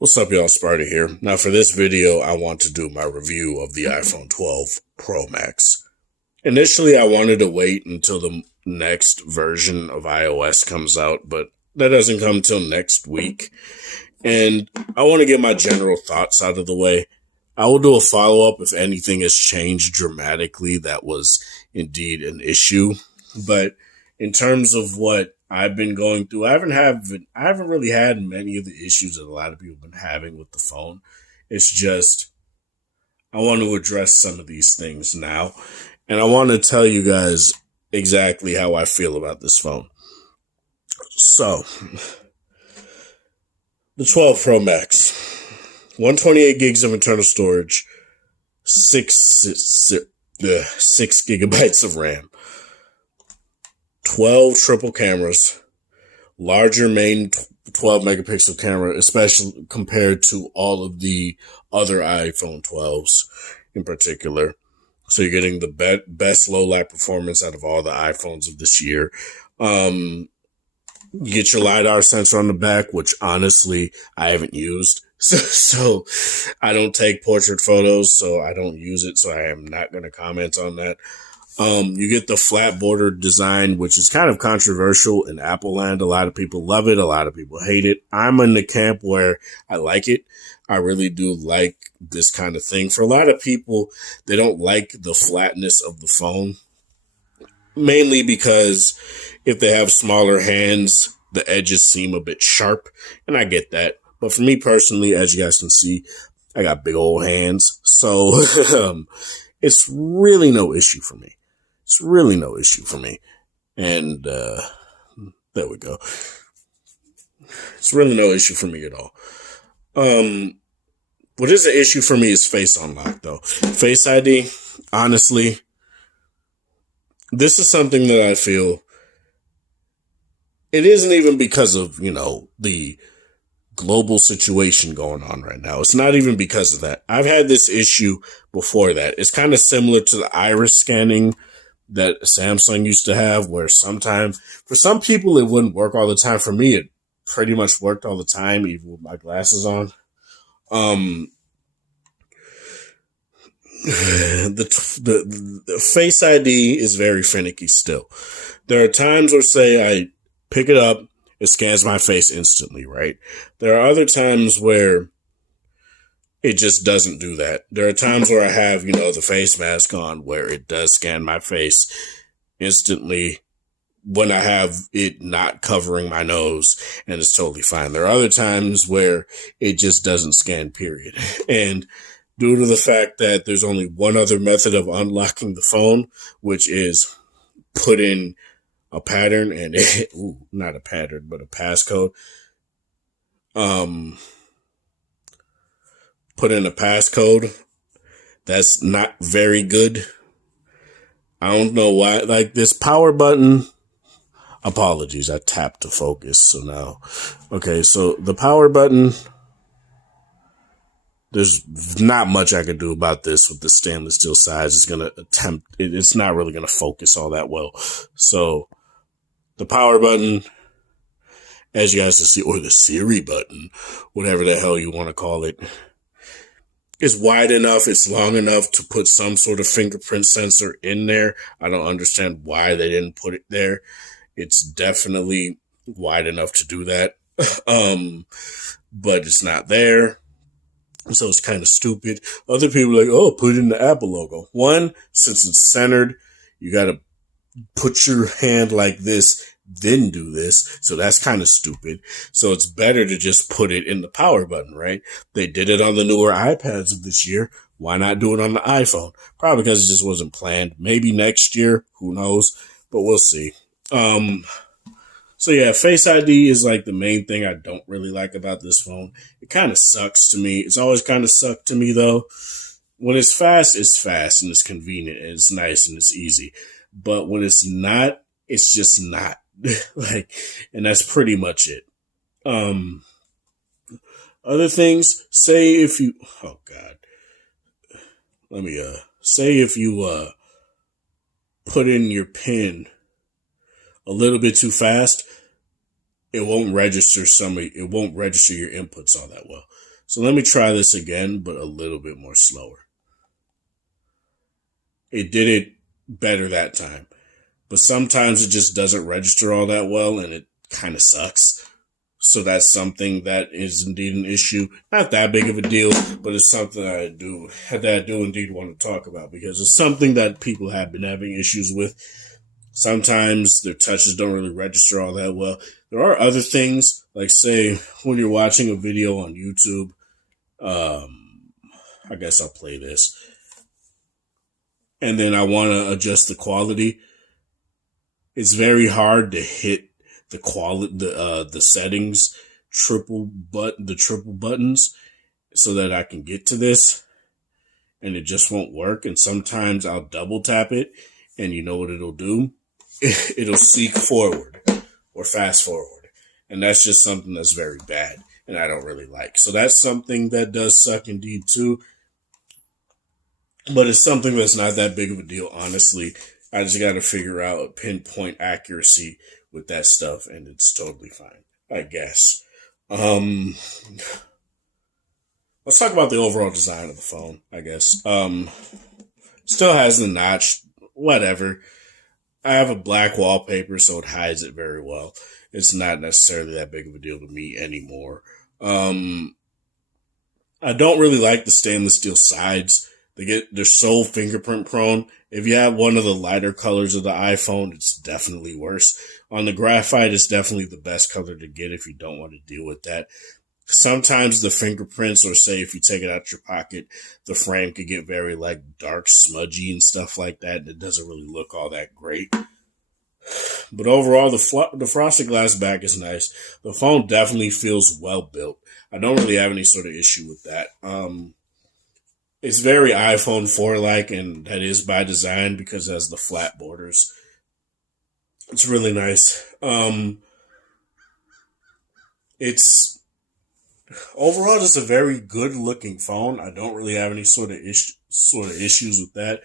What's up, y'all? Sparta here. Now, for this video, I want to do my review of the iPhone 12 Pro Max. Initially, I wanted to wait until the next version of iOS comes out, but that doesn't come until next week. And I want to get my general thoughts out of the way. I will do a follow-up if anything has changed dramatically that was indeed an issue. But in terms of what I've been going through, I haven't really had many of the issues that a lot of people have been having with the phone. It's just I want to address some of these things now, and I want to tell you guys exactly how I feel about this phone. So, the 12 Pro Max, 128 gigs of internal storage, 6 gigabytes of RAM. 12 triple cameras, larger main 12 megapixel camera, especially compared to all of the other iPhone 12s in particular. So you're getting the best low light performance out of all the iPhones of this year. You get your LiDAR sensor on the back, which honestly I haven't used. So I don't take portrait photos, so I don't use it. So I am not going to comment on that. You get the flat border design, which is kind of controversial in Apple land. A lot of people love it. A lot of people hate it. I'm in the camp where I like it. I really do like this kind of thing. For a lot of people, they don't like the flatness of the phone, mainly because if they have smaller hands, the edges seem a bit sharp, and I get that. But for me personally, as you guys can see, I got big old hands, so it's really no issue for me. It's really no issue for me. And there we go. It's really no issue for me at all. What is an issue for me is Face Unlock, though. Face ID, honestly, this is something that I feel it isn't even because of, the global situation going on right now. It's not even because of that. I've had this issue before that. It's kind of similar to the iris scanning that Samsung used to have, where sometimes for some people it wouldn't work all the time. For me, it pretty much worked all the time, even with my glasses on. The Face ID is very finicky still. There are times where, say, I pick it up, it scans my face instantly, right? There are other times where it just doesn't do that. There are times where I have, the face mask on where it does scan my face instantly when I have it not covering my nose, and it's totally fine. There are other times where it just doesn't scan, period. And due to the fact that there's only one other method of unlocking the phone, which is put in a pattern and not a pattern, but a passcode. Put in a passcode. That's not very good. I don't know why. Like this power button. Apologies, I tapped to focus. So now, okay. So the power button. There's not much I can do about this with the stainless steel size. It's going to attempt. It's not really going to focus all that well. So the power button, as you guys can see, or the Siri button, whatever the hell you want to call it, is wide enough. It's long enough to put some sort of fingerprint sensor in there. I don't understand why they didn't put it there. It's definitely wide enough to do that. But it's not there. So it's kind of stupid. Other people are like, oh, put in the Apple logo. One, since it's centered, you got to put your hand like this, then do this. So that's kind of stupid. So it's better to just put it in the power button, right? They did it on the newer iPads of this year. Why not do it on the iPhone? Probably because it just wasn't planned. Maybe next year. Who knows? But we'll see. So yeah, Face ID is like the main thing I don't really like about this phone. It kind of sucks to me. It's always kind of sucked to me though. When it's fast and it's convenient and it's nice and it's easy. But when it's not, it's just not. And that's pretty much it. Other things, say if you put in your PIN a little bit too fast, it won't register your inputs all that well. So let me try this again, but a little bit more slower. It did it better that time. But sometimes it just doesn't register all that well and it kind of sucks. So that's something that is indeed an issue. Not that big of a deal, but it's something that I do indeed want to talk about because it's something that people have been having issues with. Sometimes their touches don't really register all that well. There are other things, like say when you're watching a video on YouTube, I guess I'll play this. And then I want to adjust the quality. It's very hard to hit the quality, the settings, the triple buttons, so that I can get to this, and it just won't work. And sometimes I'll double tap it, and you know what it'll do? It'll seek forward or fast forward, and that's just something that's very bad, and I don't really like. So that's something that does suck indeed too. But it's something that's not that big of a deal, honestly. I just got to figure out a pinpoint accuracy with that stuff, and it's totally fine, I guess. Let's talk about the overall design of the phone, I guess. Still has the notch, whatever. I have a black wallpaper, so it hides it very well. It's not necessarily that big of a deal to me anymore. I don't really like the stainless steel sides. They're so fingerprint prone. If you have one of the lighter colors of the iPhone, it's definitely worse. On the graphite, it's definitely the best color to get if you don't want to deal with that. Sometimes the fingerprints, or say if you take it out your pocket, the frame could get very like dark, smudgy and stuff like that. And it doesn't really look all that great. But overall, the frosted glass back is nice. The phone definitely feels well built. I don't really have any sort of issue with that. It's very iPhone 4-like, and that is by design because it has the flat borders. It's really nice. It's overall just a very good-looking phone. I don't really have any sort of issues with that.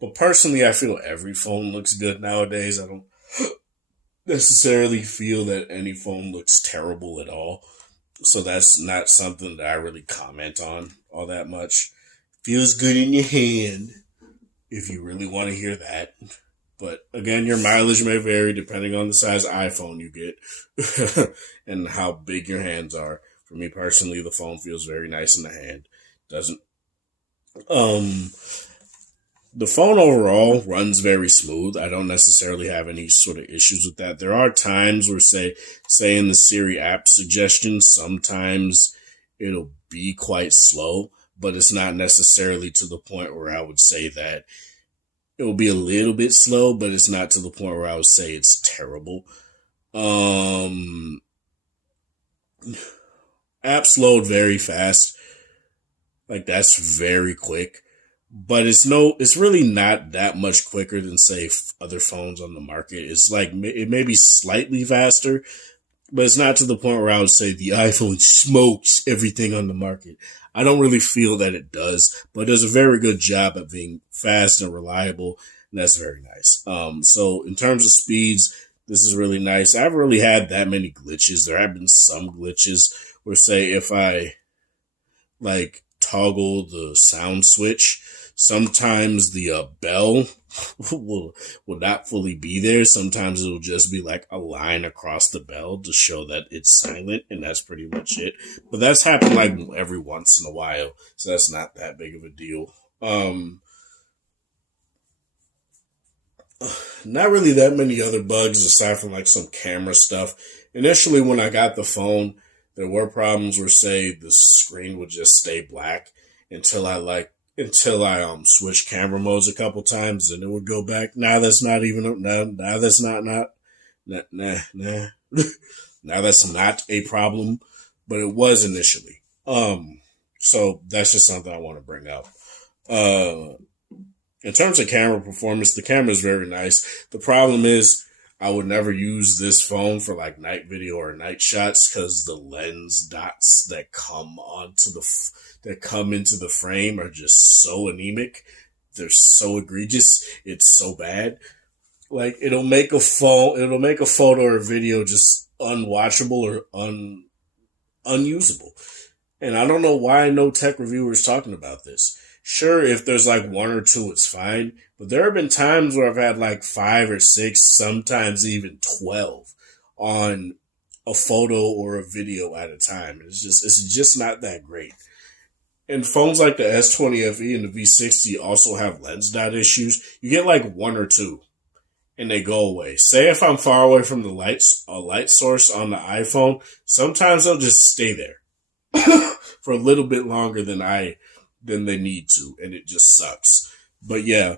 But personally, I feel every phone looks good nowadays. I don't necessarily feel that any phone looks terrible at all. So that's not something that I really comment on all that much. Feels good in your hand, if you really want to hear that. But again, your mileage may vary depending on the size iPhone you get and how big your hands are. For me personally, the phone feels very nice in the hand. Doesn't. The phone overall runs very smooth. I don't necessarily have any sort of issues with that. There are times where, say in the Siri app suggestions, sometimes it'll be quite slow, but it's not necessarily to the point where I would say that it will be a little bit slow, but it's not to the point where I would say it's terrible. Apps load very fast. Like, that's very quick. But it's really not that much quicker than, say, other phones on the market. It's like, it may be slightly faster, but it's not to the point where I would say the iPhone smokes everything on the market. I don't really feel that it does, but it does a very good job at being fast and reliable, and that's very nice. So in terms of speeds, this is really nice. I haven't really had that many glitches. There have been some glitches where, say, if I like toggle the sound switch, sometimes the bell will not fully be there. Sometimes it'll just be like a line across the bell to show that it's silent, and that's pretty much it. But that's happened like every once in a while, so that's not that big of a deal. Not really that many other bugs aside from like some camera stuff. Initially, when I got the phone, there were problems where, say, the screen would just stay black until I switched camera modes a couple times, and it would go back. Now that's not even now that's not now that's not a problem, but it was initially. So that's just something I want to bring up. In terms of camera performance, the camera is very nice. The problem is I would never use this phone for like night video or night shots because the lens dots that come into the frame are just so anemic. They're so egregious. It's so bad. Like it'll make a photo or a video just unwatchable or unusable. And I don't know why no tech reviewer is talking about this. Sure, if there's like one or two, it's fine. But there have been times where I've had like 5 or 6, sometimes even 12 on a photo or a video at a time. It's just not that great. And phones like the S20 FE and the V60 also have lens dot issues. You get like one or two and they go away. Say if I'm far away from the light source on the iPhone, sometimes they'll just stay there for a little bit longer than they need to, and it just sucks. But yeah,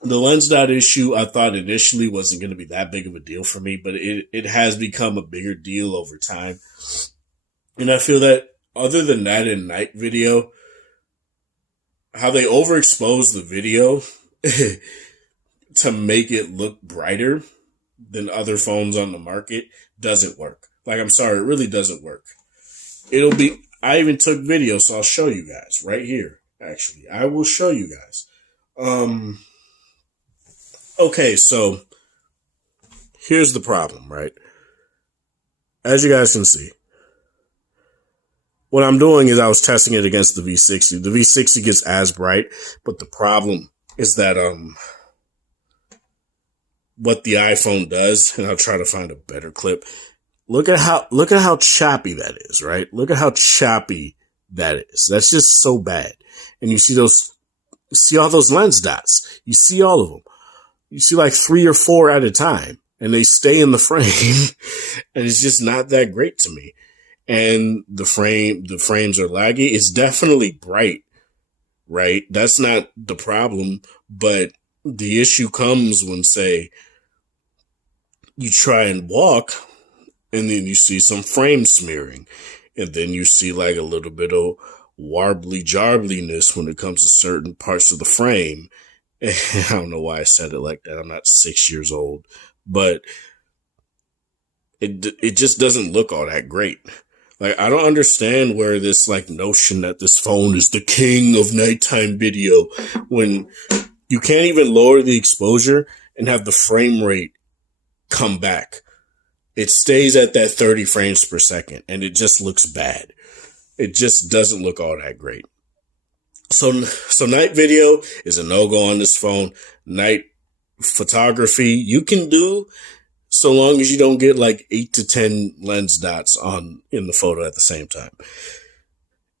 the lens dot issue I thought initially wasn't going to be that big of a deal for me, but it has become a bigger deal over time. And I feel that other than that in night video, how they overexpose the video to make it look brighter than other phones on the market doesn't work. Like, I'm sorry, it really doesn't work. I even took video, so I'll show you guys right here. Actually, I will show you guys. Okay, so here's the problem, right? As you guys can see, what I'm doing is I was testing it against the V60. The V60 gets as bright, but the problem is that what the iPhone does, and I'll try to find a better clip. Look at how choppy that is, right? Look at how choppy that is. That's just so bad. And you see all those lens dots. You see all of them. You see like 3 or 4 at a time, and they stay in the frame. And it's just not that great to me. And the frames are laggy. It's definitely bright, right? That's not the problem, but the issue comes when, say, you try and walk, and then you see some frame smearing, and then you see like a little bit of warbly jarbliness when it comes to certain parts of the frame. And I don't know why I said it like that. I'm not 6 years old, but it just doesn't look all that great. Like, I don't understand where this like notion that this phone is the king of nighttime video when you can't even lower the exposure and have the frame rate come back. It stays at that 30 frames per second, and it just looks bad. It just doesn't look all that great. So night video is a no-go on this phone. Night photography you can do, so long as you don't get like 8 to 10 lens dots in the photo at the same time.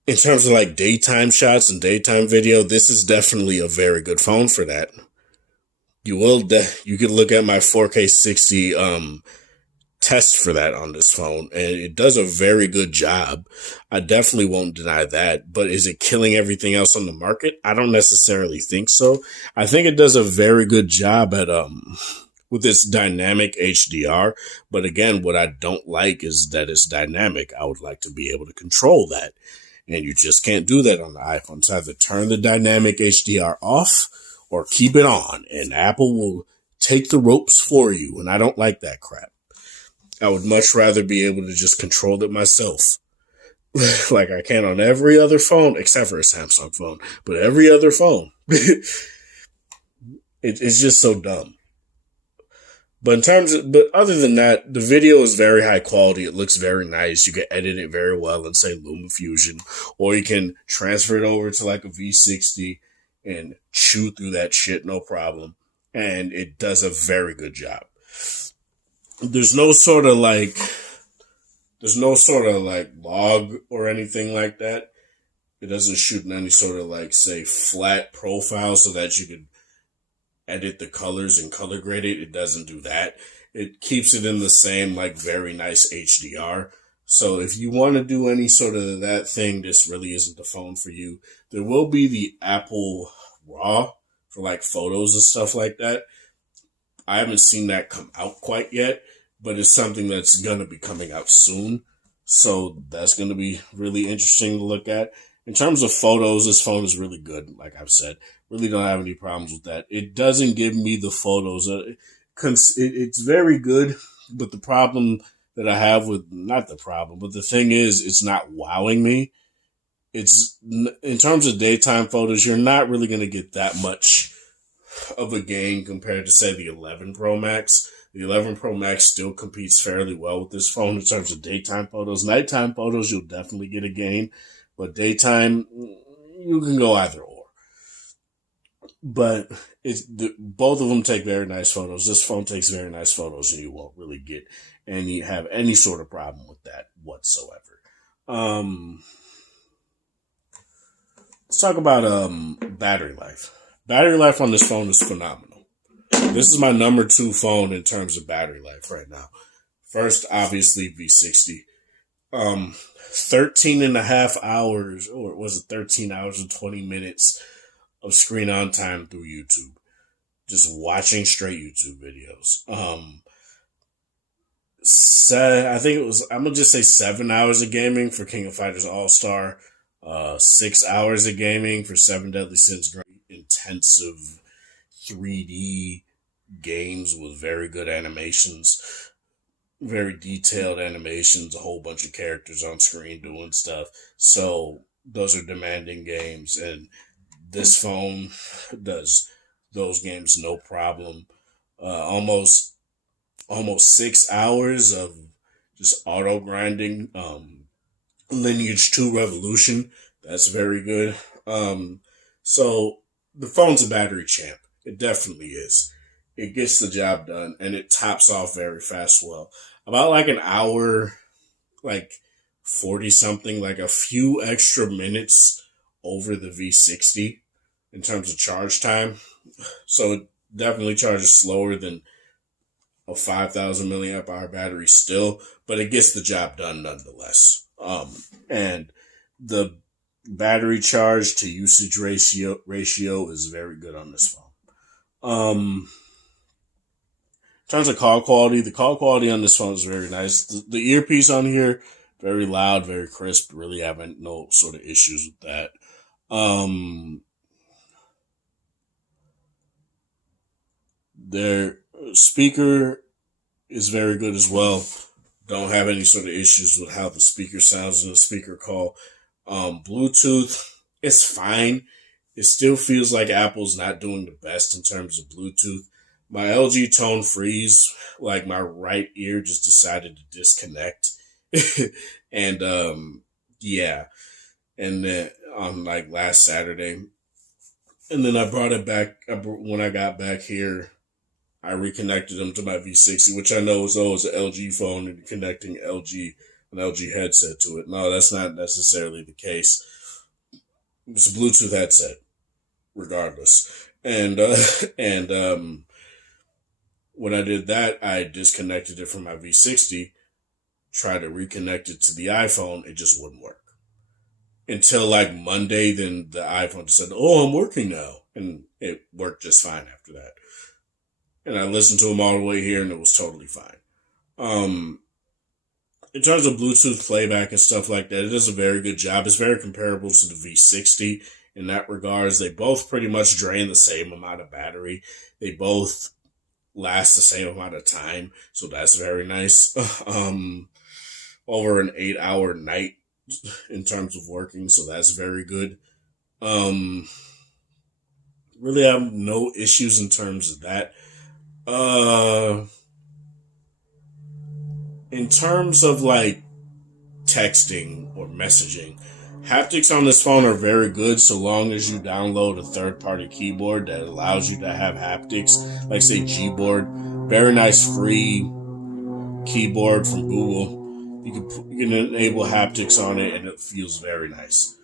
In terms of like daytime shots and daytime video, this is definitely a very good phone for that. You could look at my 4K 60 test for that on this phone, and it does a very good job. I definitely won't deny that, but is it killing everything else on the market? I don't necessarily think so. I think it does a very good job at with its dynamic HDR, but again, what I don't like is that it's dynamic. I would like to be able to control that, and you just can't do that on the iPhone. It's either turn the dynamic HDR off or keep it on, and Apple will take the ropes for you, and I don't like that crap. I would much rather be able to just control it myself. Like I can on every other phone, except for a Samsung phone, but every other phone. It's just so dumb. But other than that, the video is very high quality. It looks very nice. You can edit it very well in, say, LumaFusion, or you can transfer it over to like a V60 and chew through that shit, no problem. And it does a very good job. There's no sort of like log or anything like that. It doesn't shoot in any sort of like, say, flat profile so that you could edit the colors and color grade it. It doesn't do that. It keeps it in the same like very nice HDR. So if you want to do any sort of that thing, this really isn't the phone for you. There will be the Apple RAW for like photos and stuff like that. I haven't seen that come out quite yet, but it's something that's going to be coming out soon. So that's going to be really interesting to look at. In terms of photos, this phone is really good. Like I've said, really don't have any problems with that. It doesn't give me the photos. It's very good, but the problem that I have not the problem, but the thing is, it's not wowing me. It's in terms of daytime photos, you're not really going to get that much of a gain compared to, say, the 11 Pro Max. The 11 Pro Max still competes fairly well with this phone in terms of daytime photos. Nighttime photos, you'll definitely get a gain, but daytime, you can go either or. But both of them take very nice photos. This phone takes very nice photos, and you won't really get have any sort of problem with that whatsoever. Let's talk about battery life. Battery life on this phone is phenomenal. This is my number 2 phone in terms of battery life right now. First, obviously, V60. 13 and a half hours, or was it 13 hours and 20 minutes of screen on time through YouTube. Just watching straight YouTube videos. I think it was, I'm going to just say 7 hours of gaming for King of Fighters All-Star. 6 hours of gaming for Seven Deadly Sins. Intensive 3D games with very good animations. Very detailed animations. A whole bunch of characters on screen doing stuff. So those are demanding games, and this phone does those games no problem. Almost 6 hours of just auto grinding. Lineage 2 Revolution. That's very good. So the phone's a battery champ. It definitely is. It gets the job done, and it tops off very fast well. About like an hour, like 40 something, like a few extra minutes over the V60 in terms of charge time. So it definitely charges slower than a 5,000 milliamp hour battery still, but it gets the job done nonetheless. And the battery charge to usage ratio is very good on this phone. In terms of call quality, the call quality on this phone is very nice. The earpiece on here, very loud, very crisp. Really haven't no sort of issues with that. Their speaker is very good as well. Don't have any sort of issues with how the speaker sounds in the speaker call. Bluetooth, it's fine. It still feels like Apple's not doing the best in terms of Bluetooth. My LG Tone Freeze, like my right ear just decided to disconnect. And yeah. And then on like last Saturday. And then I brought it back when I got back here. I reconnected them to my V60, which I know is always an LG phone and connecting an LG headset to it. No, that's not necessarily the case. It's a Bluetooth headset, regardless. And when I did that, I disconnected it from my V60, tried to reconnect it to the iPhone. It just wouldn't work. Until like Monday, then the iPhone just said, "Oh, I'm working now." And it worked just fine after that. And I listened to them all the way here, and it was totally fine. In terms of Bluetooth playback and stuff like that, it does a very good job. It's very comparable to the V60 in that regards. They both pretty much drain the same amount of battery. They both last the same amount of time, so that's very nice. Over an 8-hour night in terms of working, so that's very good. Really have no issues in terms of that. In terms of like texting or messaging, haptics on this phone are very good so long as you download a third-party keyboard that allows you to have haptics, like say Gboard. Very nice free keyboard from Google. You can enable haptics on it, and it feels very nice.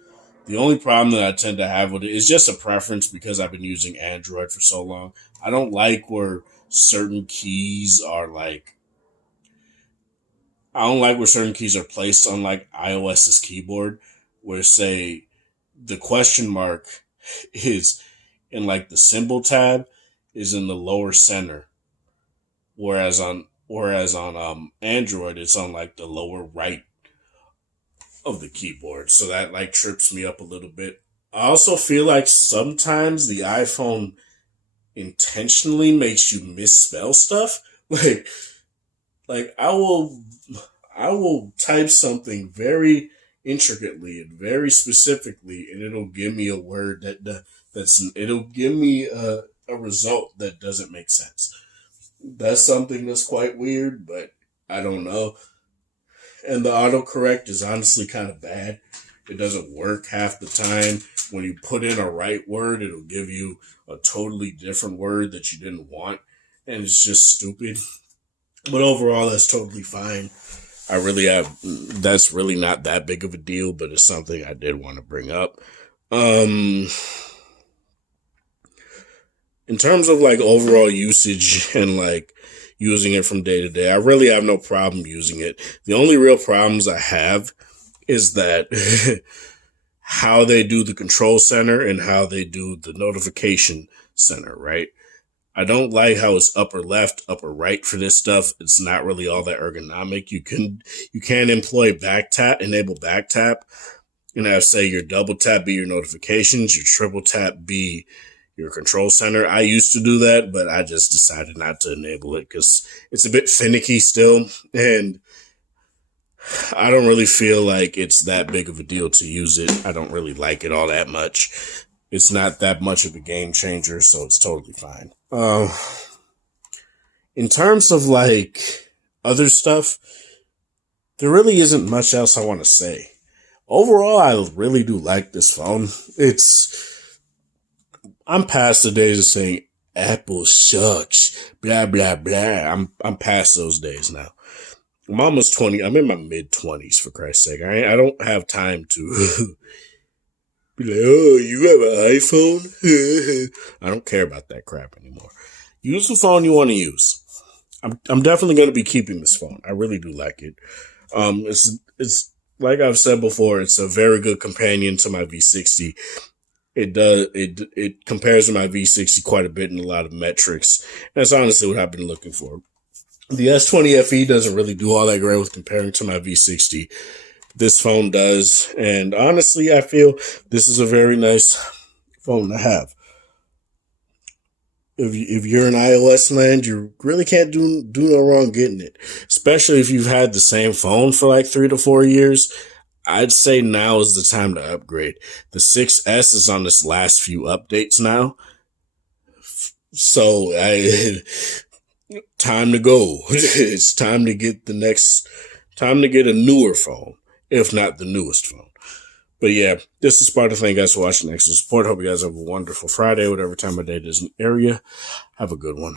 The only problem that I tend to have with it is just a preference because I've been using Android for so long. I don't like where certain keys are like, I don't like where certain keys are placed on like iOS's keyboard, where say the question mark is in like the symbol tab is in the lower center, whereas on Android it's on like the lower right of the keyboard. So that like trips me up a little bit. I also feel like sometimes the iPhone intentionally makes you misspell stuff. Like I will type something very intricately and very specifically, and it'll give me a word it'll give me a result that doesn't make sense. That's something that's quite weird, but I don't know. And the autocorrect is honestly kind of bad. It doesn't work half the time. When you put in a right word, it'll give you a totally different word that you didn't want. And it's just stupid. But overall, that's totally fine. That's really not that big of a deal, but it's something I did want to bring up. Um, in terms of like overall usage and like using it from day to day, I really have no problem using it. The only real problems I have is that how they do the control center and how they do the notification center, right? I don't like how it's upper left, upper right for this stuff. It's not really all that ergonomic. You can enable back tap, and have say your double tap be your notifications, your triple tap be your control center. I used to do that, but I just decided not to enable it because it's a bit finicky still, and I don't really feel like it's that big of a deal to use it. I don't really like it all that much. It's not that much of a game changer, so it's totally fine. In terms of like other stuff, there really isn't much else I want to say. Overall, I really do like this phone. I'm past the days of saying Apple sucks, blah blah blah. I'm past those days now. I'm almost 20. I'm in my mid 20s, for Christ's sake. I don't have time to be like, oh, you have an iPhone? I don't care about that crap anymore. Use the phone you want to use. I'm definitely going to be keeping this phone. I really do like it. It's like I've said before, it's a very good companion to my V60. It compares to my V60 quite a bit in a lot of metrics. That's honestly what I've been looking for. The S20 FE doesn't really do all that great with comparing to my V60. This phone does, and honestly, I feel this is a very nice phone to have. If you're in iOS land, you really can't do no wrong getting it. Especially if you've had the same phone for like 3 to 4 years. I'd say now is the time to upgrade. The 6S is on its last few updates now. So time to go. It's time to get a newer phone, if not the newest phone. But yeah, this is Sparta. Thank you guys for watching. Extra support. Hope you guys have a wonderful Friday, whatever time of day it is in the area. Have a good one.